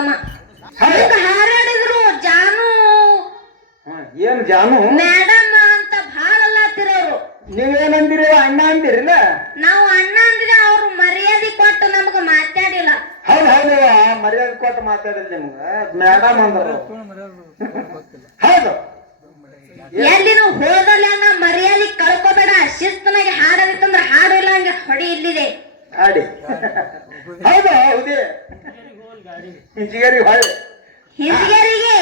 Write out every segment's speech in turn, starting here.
ಹಿಂಗ ಹಾರಾಡಿದ್ರು ಜಾನು. ಏನ್ ಜಾನು? ಮೇಡಮ್ ಅಂತ ಭಾಳ ಅಲ್ಲತ್ತಿರೋರು ನೀವೇನಂದಿರಿ ಅಣ್ಣ ಅಂದಿರಿಲ್ಲ? ನಾವು ಅಣ್ಣ ಅಂದ್ರೆ ಅವ್ರು ಮರ್ಯಾದೆ ಕೊಟ್ಟು ನಮ್ಗ ಮಾತಾಡಿಲ್ಲ. ಹೌದು ಹೌದು ಮರ್ಯಾದೆ ಕೊಟ್ಟು ಮಾತಾಡಿಲ್ಲ ನಿಮ್ಗ. ಮೇಡಮ್ ಅಂದ್ರು ಹೌದು ಎಲ್ಲಿನೂ ಹೋದಲ್ಲೆಲ್ಲ ಮರ್ಯಾದೆ ಕಳ್ಕೊಬೇಡ ಶಿಸ್ತನಾಗಿ ಹಾಡದಿತ್ತಂದ್ರ ಹಾಡು ಇಲ್ಲ ಹಂಗೆ ಹೊಡಿ ಇಲ್ಲಿದೆ ಆಡಿ ಹೌದು ಹೌದೇ ಹಿಂಚಿಗರಿ ಹೊಳ್ಳಿ ಹಿಂದಿಗರಿಗೆ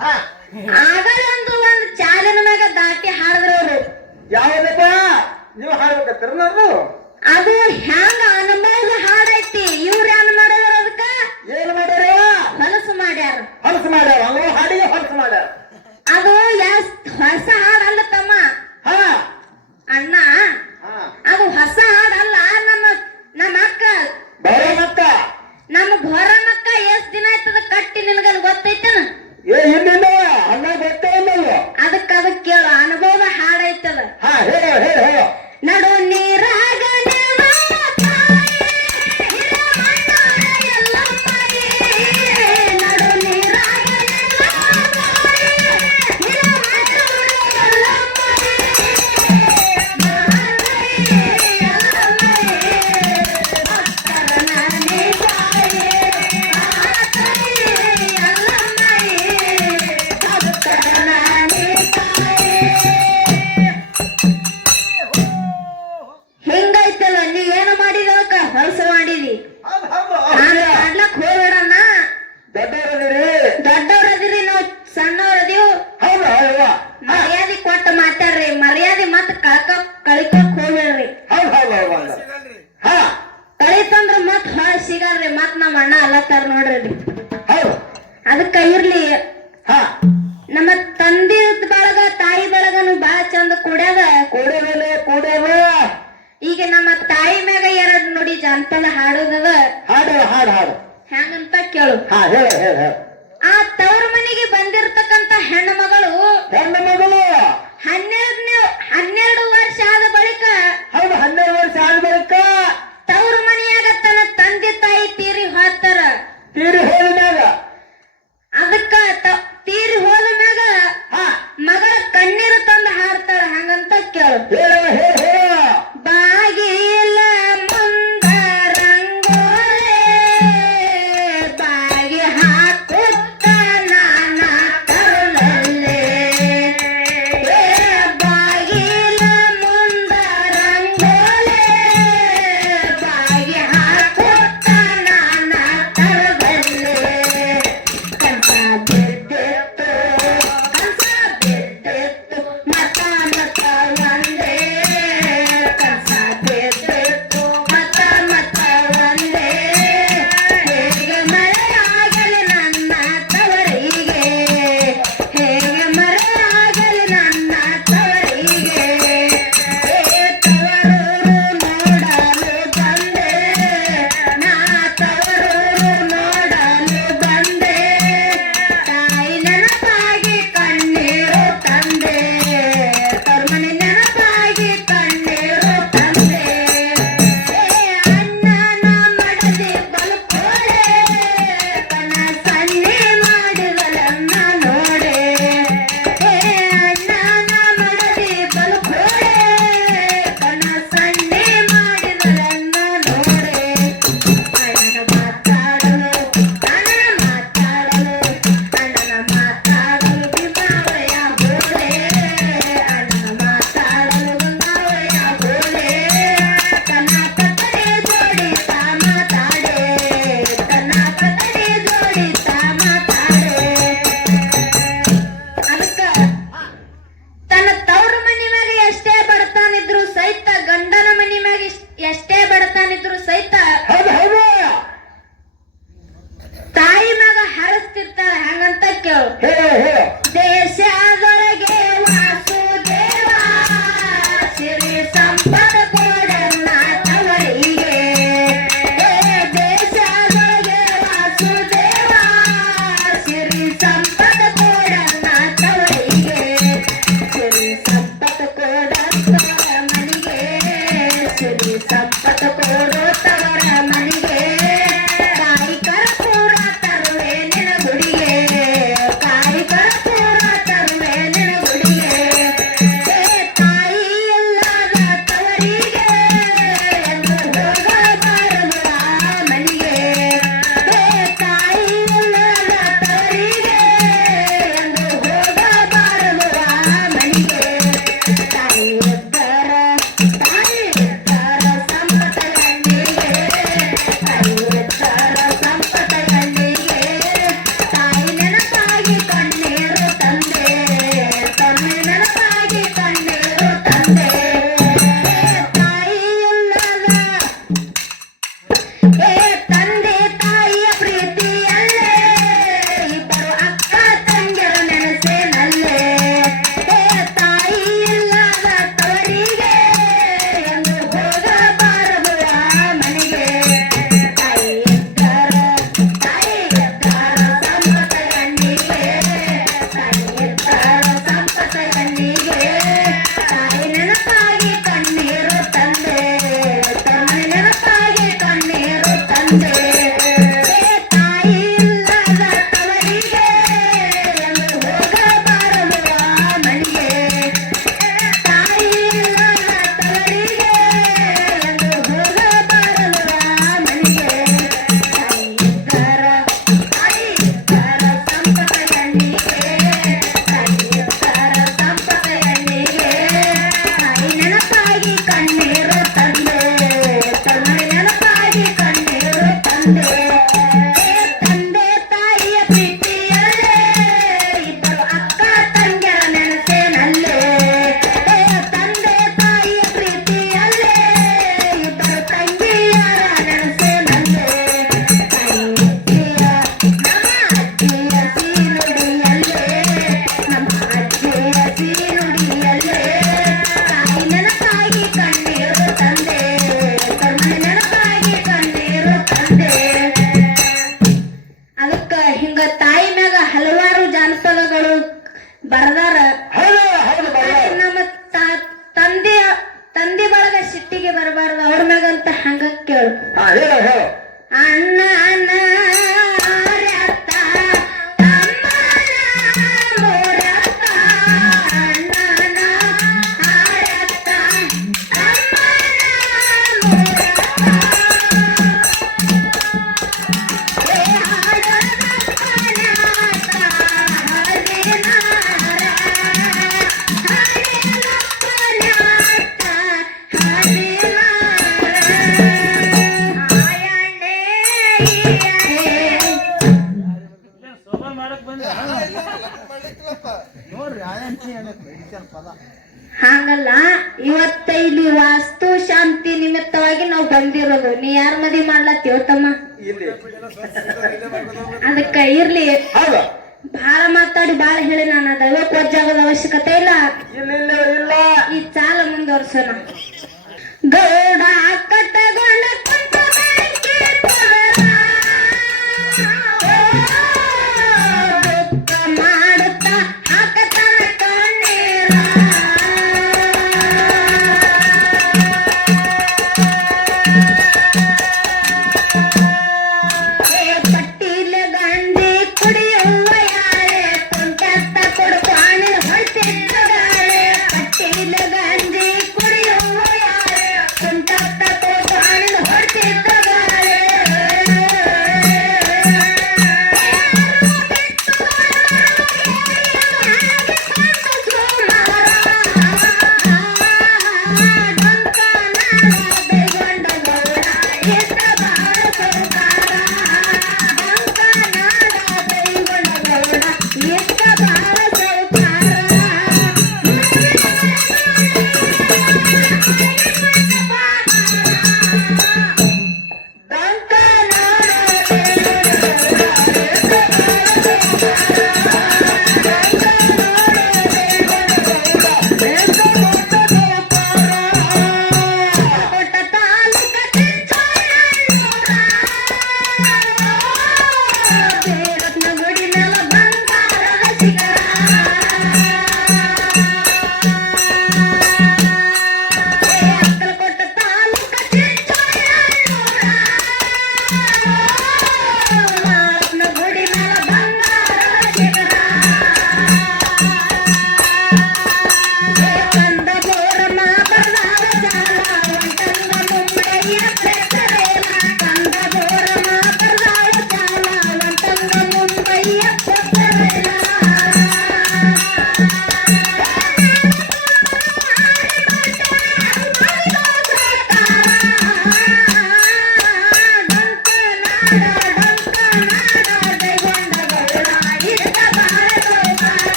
ಆಗಲೊಂದು ಒಂದು ಚಾಲಿನ ಮ್ಯಾಗ ದಾಟಿ ಹಾಡಿದ್ರವ್ರು. ಯಾವ್ದಪ್ಪ? ನೀವು ಹಾಡ್ಬೇಕತ್ತಿರ ನಾನು ಅದು ಹ್ಯಾಂಗ ಅನುಭವದ ಹಾಡೈತಿ? ಇವ್ರ ಏನ್ ಮಾಡಿದಾರ ಅದಕ್ಕ? ಏನ್ ಮಾಡ್ಯಾರ ಹೊಲಸು ಮಾಡ್ಯಾರ. ಹೊಲಸು ಮಾಡ್ಯಾರ. ಹಾಡಿಗೆ ಹೊಲಸು ಮಾಡ್ಯಾರ. ಅದು ಎಸ್ ಹೊಸ ಅದಕ್ಕ ಇರ್ಲಿ. ಹಾ. ನಮ್ಮ ತಂದೆ ಬಳಗ ತಾಯಿ ಬಳಗನು ಬಾಳ ಚಂದ ಕುಡ್ಯಾದ. ಕೂಡೇವೇಲೆ ಕೂಡೇವೆ ಈಗ ನಮ್ಮ ತಾಯಿ ಮ್ಯಾಗ ಎರಡ್ ನೋಡಿ ಜಾನಪದ ಹಾಡೋದದ? ಹಾಡು ಹಾಡು ಹಾಡು. ಹೆಂಗಂತ ಕೇಳು. ಹಾ ಹೇಳ ಹೇಳ ಹೇಳ. ಆ ತವ್ರ ಮನೆಗೆ ಬಂದಿರತಕ್ಕಂತ ಹೆಣ್ಣು ಮಗಳು ಹೆಣ್ಣು ಮಗಳು. ಹನ್ನೆರಡನೇ ಹನ್ನೆರಡು ವರ್ಷ ಆದ ಬಳಿಕ ಹೌದು ಹನ್ನೆರಡು ವರ್ಷ ಆದ ಬಳಿಕ ತವ್ರ ಮನೆಯಾಗ ತನ್ನ ತಂದೆ ತಾಯಿ ತೀರಿ ಹೋಗ್ತಾರ ತೀರಿ ಹೋದ ಮ್ಯಾಗ ಅದಕ್ಕ barra ಹಾಗಲ್ಲ ಇವತ್ತ ಇಲ್ಲಿ ವಾಸ್ತು ಶಾಂತಿ ನಿಮಿತ್ತವಾಗಿ ನಾವು ಬಂದಿರೋದು. ನೀ ಯಾರ ಮದಿ ಮಾಡ್ಲತ್ತೀವ ತಮ್ಮ ಅದಕ್ಕ ಇರ್ಲಿ. ಬಹಳ ಬಾಳ ಮಾತಾಡಿ ಬಾಳ ಹೇಳಿ ನಾನು ದೈವಕ್ಕೆ ವಜ್ಜಾಗೋದ ಅವಶ್ಯಕತೆ ಇಲ್ಲ. ಈ ಚಾಲ ಮುಂದುವರ್ಸೋಣ. ಗೌಡ ಕಟ್ಟಗೊಂಡ